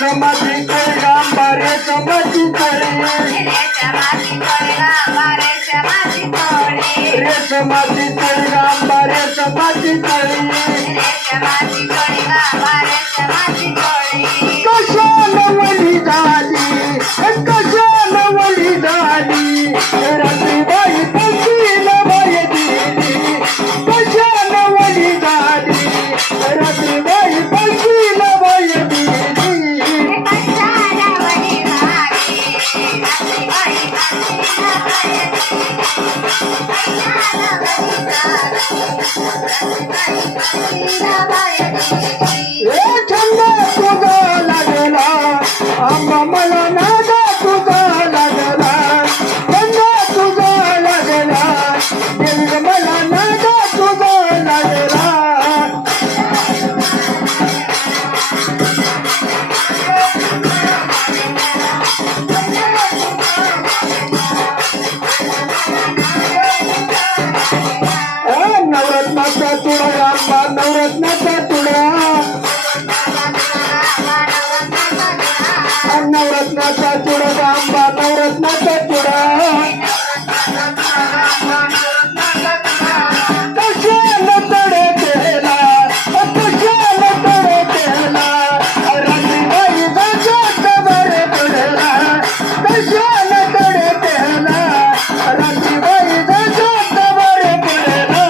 रेशमाची कळी आंबा रेशमाची कळी रेशमाची कळी आंबा रेशमाची कळी कशाला वली झाली कशाला वली झाली रात्रीबाई पशीला बाई दिली कशाला वली झाली रात्रीबाई पशीला बाई दिली छंद तुझा लागला आंबा मला नादा तुझा लागला छंद तुझा लागला दिल मला नादा तुझा लागला नवरत्नाचा तुळा आंबा नवरत्नाचा तुळा नवरत्नाचा चुडा आंबा नवरत्नाचा चुडा कशाला तडे केला कशाला तडे केला रात्रीबाई गजात बरे पडला कशाला तडे केला रात्रीबाई गजात बरे पडला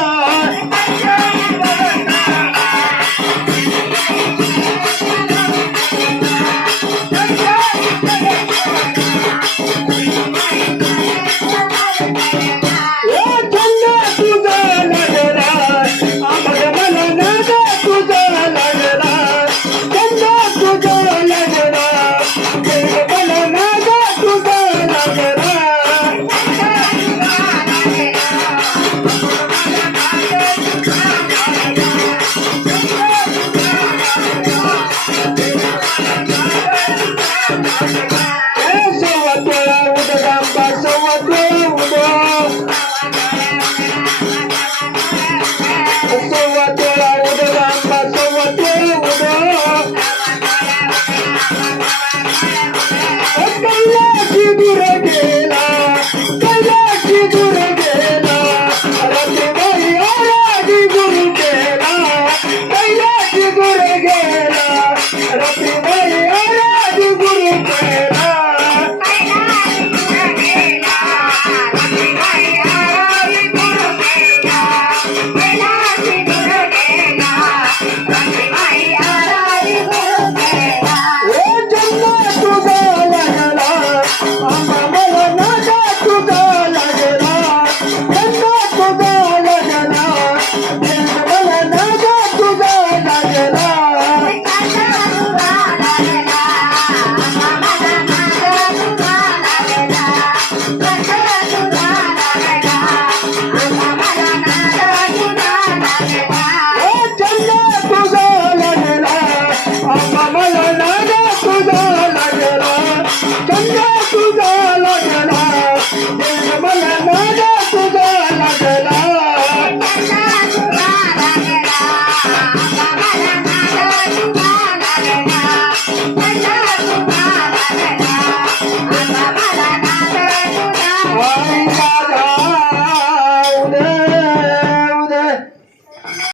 Happy